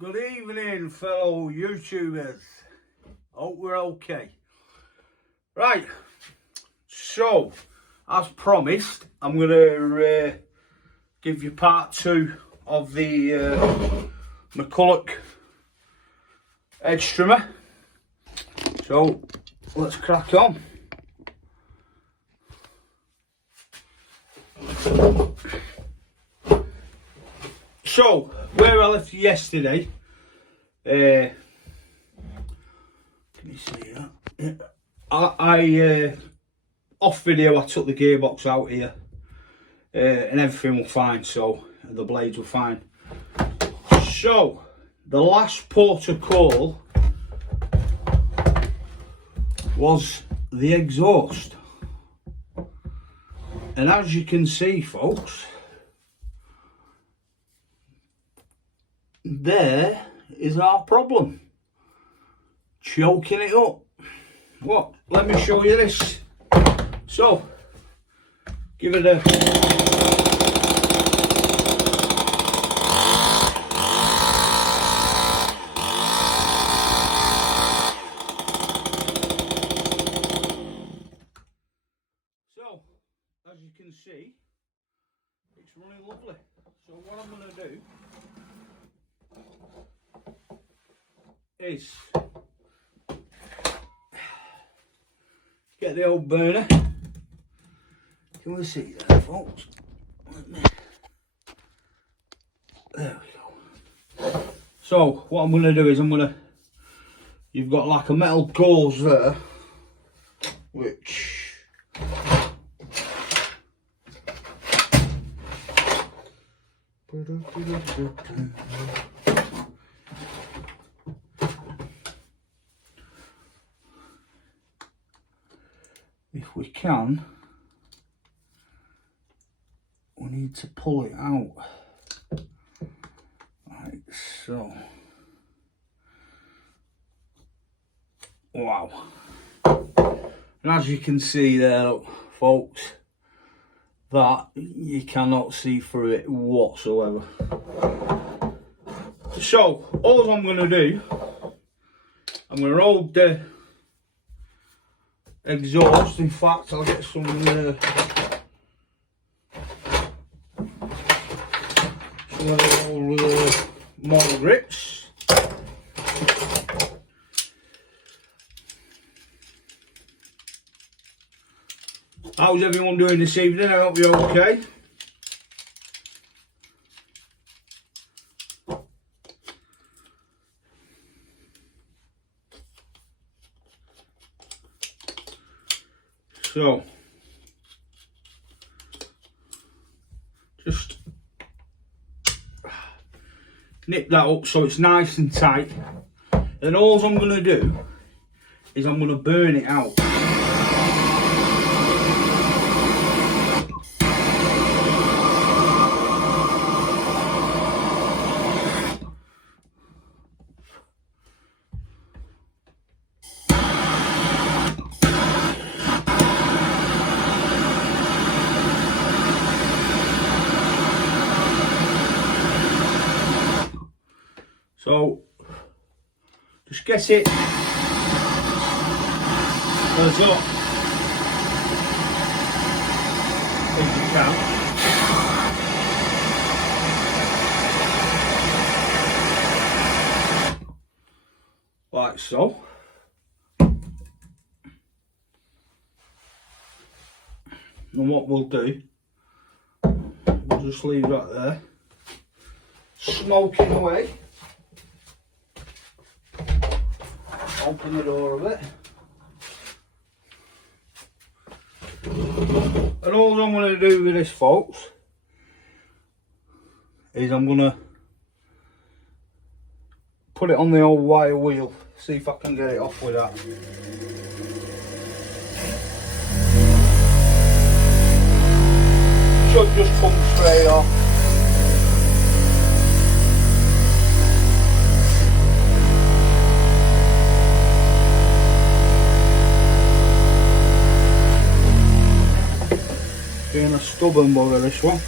Good evening, fellow YouTubers. Hope we're okay. Right, so as promised, I'm going to give you part 2 of the Mcculloch edge trimmer. So let's crack on. So where I left you yesterday, can you see that? Yeah. I off video I took the gearbox out here and everything was fine, so the blades were fine. So the last port of call was the exhaust, and as you can see, folks, there is our problem, choking it up. What? Let me show you this. So give it a so as you can see, it's running lovely. So what I'm going to do is get the old burner. Can we see that, folks? There we go. So what I'm going to do is you've got like a metal gauze there, which if we can, we need to pull it out like so. Wow. And as you can see there, look, folks, that you cannot see through it whatsoever. So all I'm going to do, I'm going to hold the exhaust. In fact, I'll get some more grips. How's everyone doing this evening? I hope you're okay. So just nip that up so it's nice and tight, and all I'm going to do is I'm going to burn it out. So just get it as up as you can. Like so. And what we'll do, we'll just leave that there, smoking away. Open the door a bit. And all I'm going to do with this, folks, is I'm going to put it on the old wire wheel, see if I can get it off with that. Should just come straight off. Being a stubborn bugger, this one.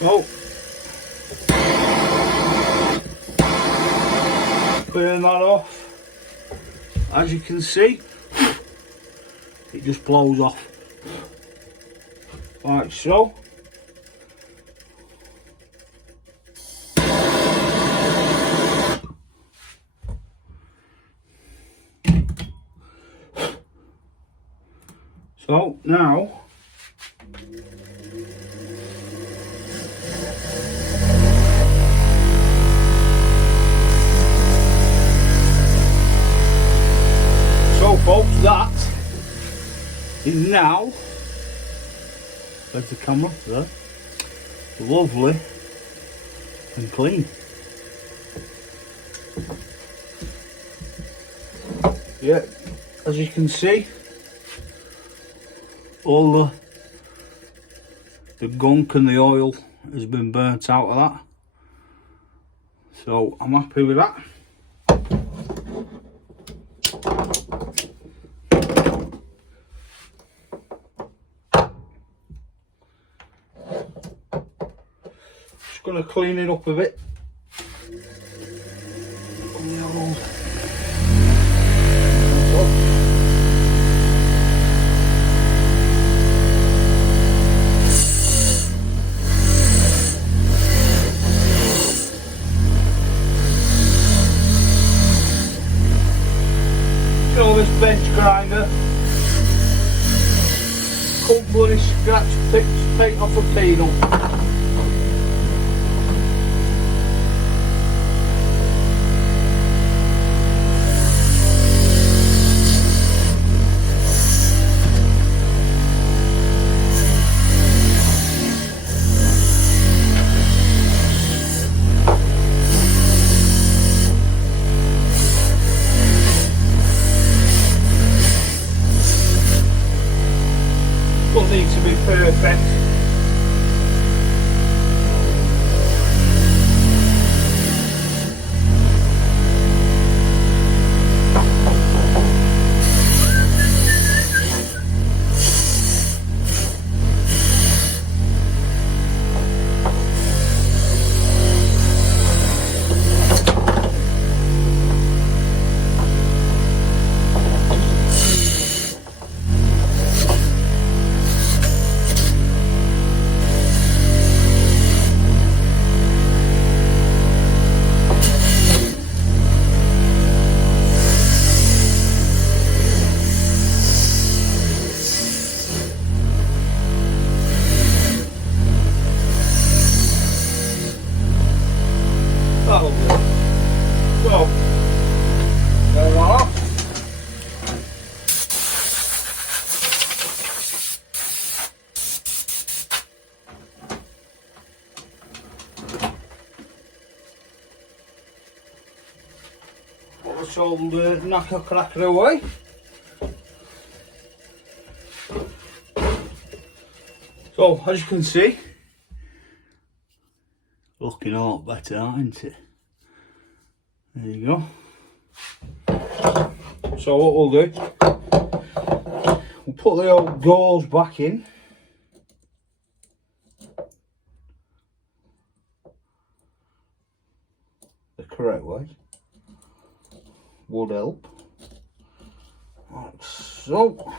So burn that off. As you can see, it just blows off like so. So now folks, that is now, there's the camera there, lovely and clean. Yeah, as you can see, all the gunk and the oil has been burnt out of that, so I'm happy with that. Just going to clean it up a bit. This bench grinder, couldn't bloody scratch paint off a peanut. Need to be perfect. So, there we are. Put this old knacker cracker away. So, as you can see, looking a lot better, isn't it? There you go. So what we'll do, we'll put the old doors back in. The correct way. Would help. Like so.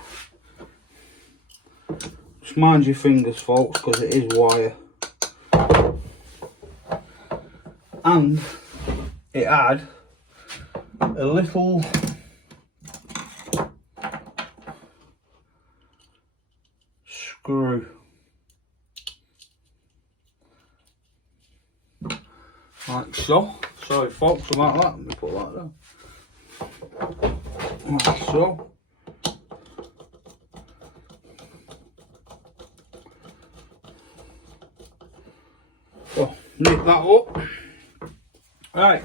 Just mind your fingers, folks, because it is wire. And it had a little screw like so. Sorry folks about that, let me put that down. Like so. So nip that up. Right,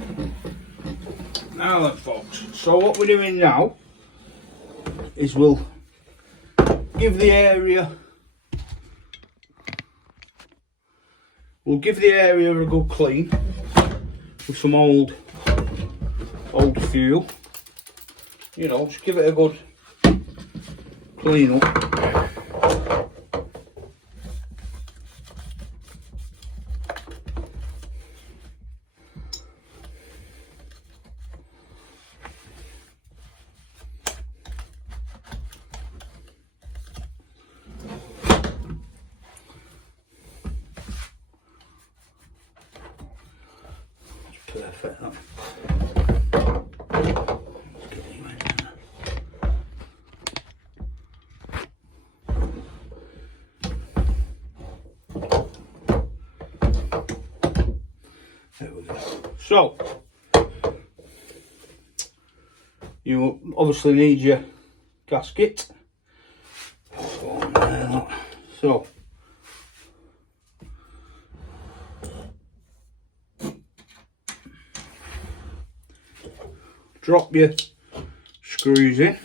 now then folks, so what we're doing now is we'll give the area a good clean with some old fuel, you know, just give it a good clean up. perfect. That. There we go. So, you obviously need your gasket. So, drop your screws in,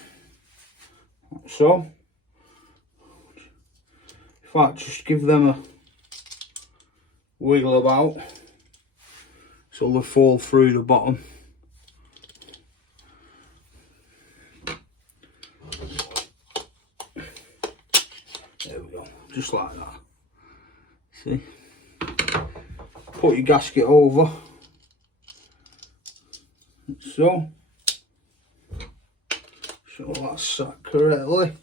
like so. In fact, just give them a wiggle about so they fall through the bottom. There we go, just like that. See? Put your gasket over, so that's sat correctly.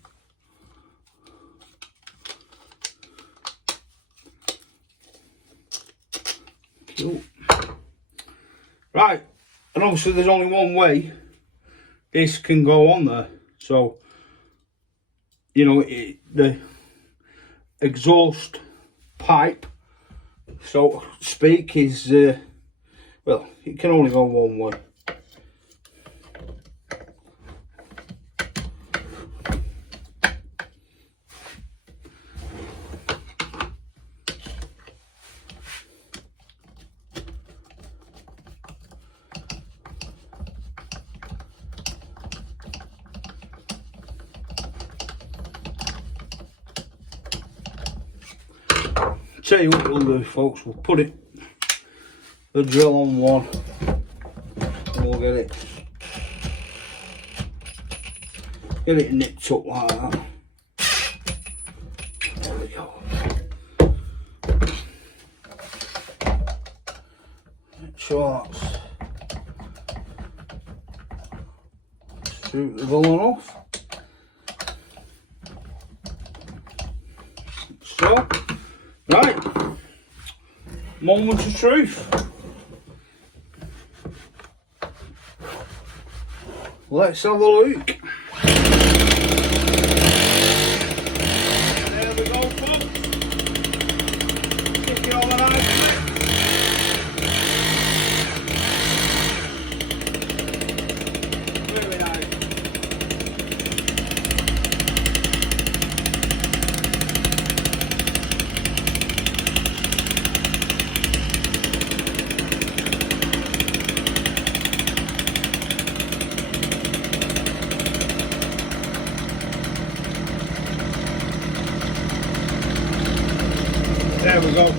Cool. Right, and obviously there's only one way this can go on there, so you know the exhaust pipe, so to speak, is well, it can only go one way. Tell you what we'll do, folks, we'll put the drill on one and we'll get it nipped up like that. There we go. Make sure that's suitable enough. So, right, moment of truth. Let's have a look. There we go, folks. Stick it on the knife. Really nice. There we go.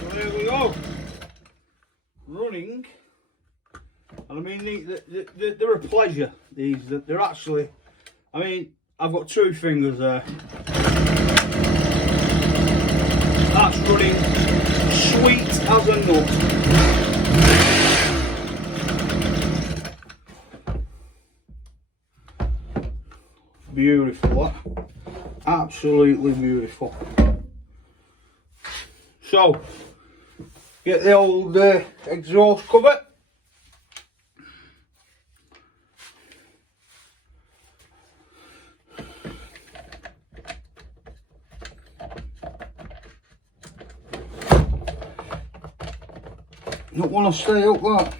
So there we go. Running. And I mean, they're a pleasure, these. They're actually, I mean, I've got two fingers there. That's running sweet as a nut. Beautiful, that. Absolutely beautiful. So, get the old exhaust cover. Don't want to stay up that.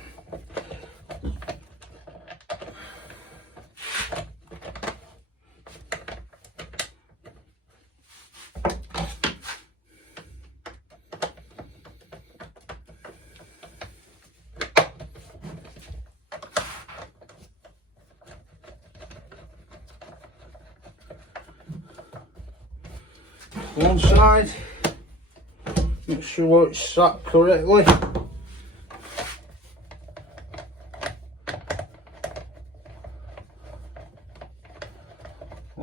One side, make sure it's sat correctly.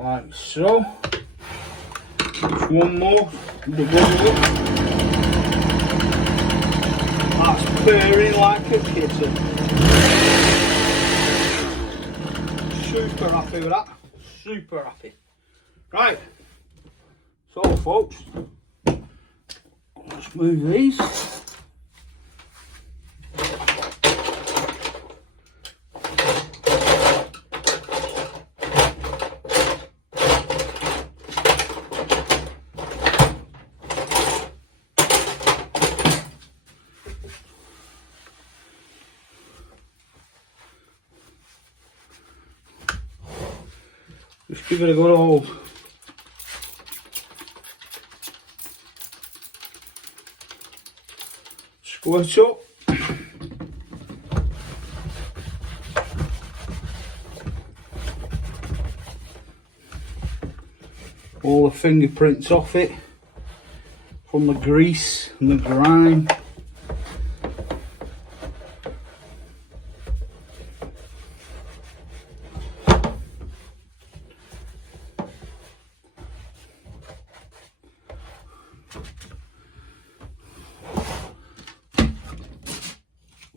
like so. Just one more, the bubble up. That's purring like a kitten. Super happy with that, super happy. Right, so folks, let's move these. Just give it a good old squirt up. All the fingerprints off it from the grease and the grime.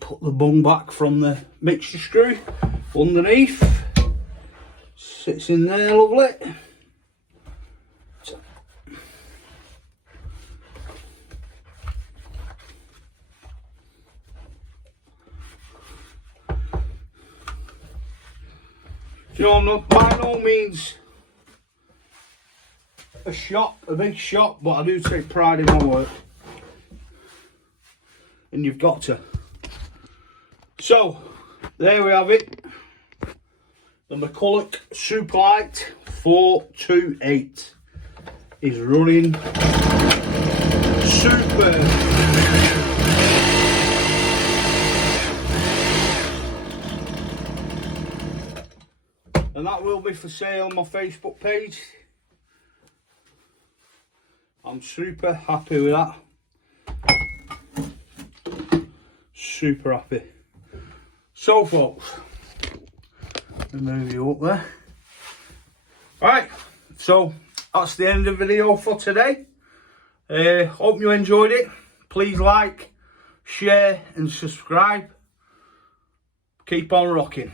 Put the bung back from the mixture screw underneath. Sits in there lovely. You know, by no means a big shot, but I do take pride in my work. And you've got to. So, there we have it. The Mcculloch SuperLite 428 is running super. And that will be for sale on my Facebook page. I'm super happy with that. Super happy. So folks, let me move you up there. Right, so that's the end of the video for today. Hope you enjoyed it. Please like, share and subscribe. Keep on rocking.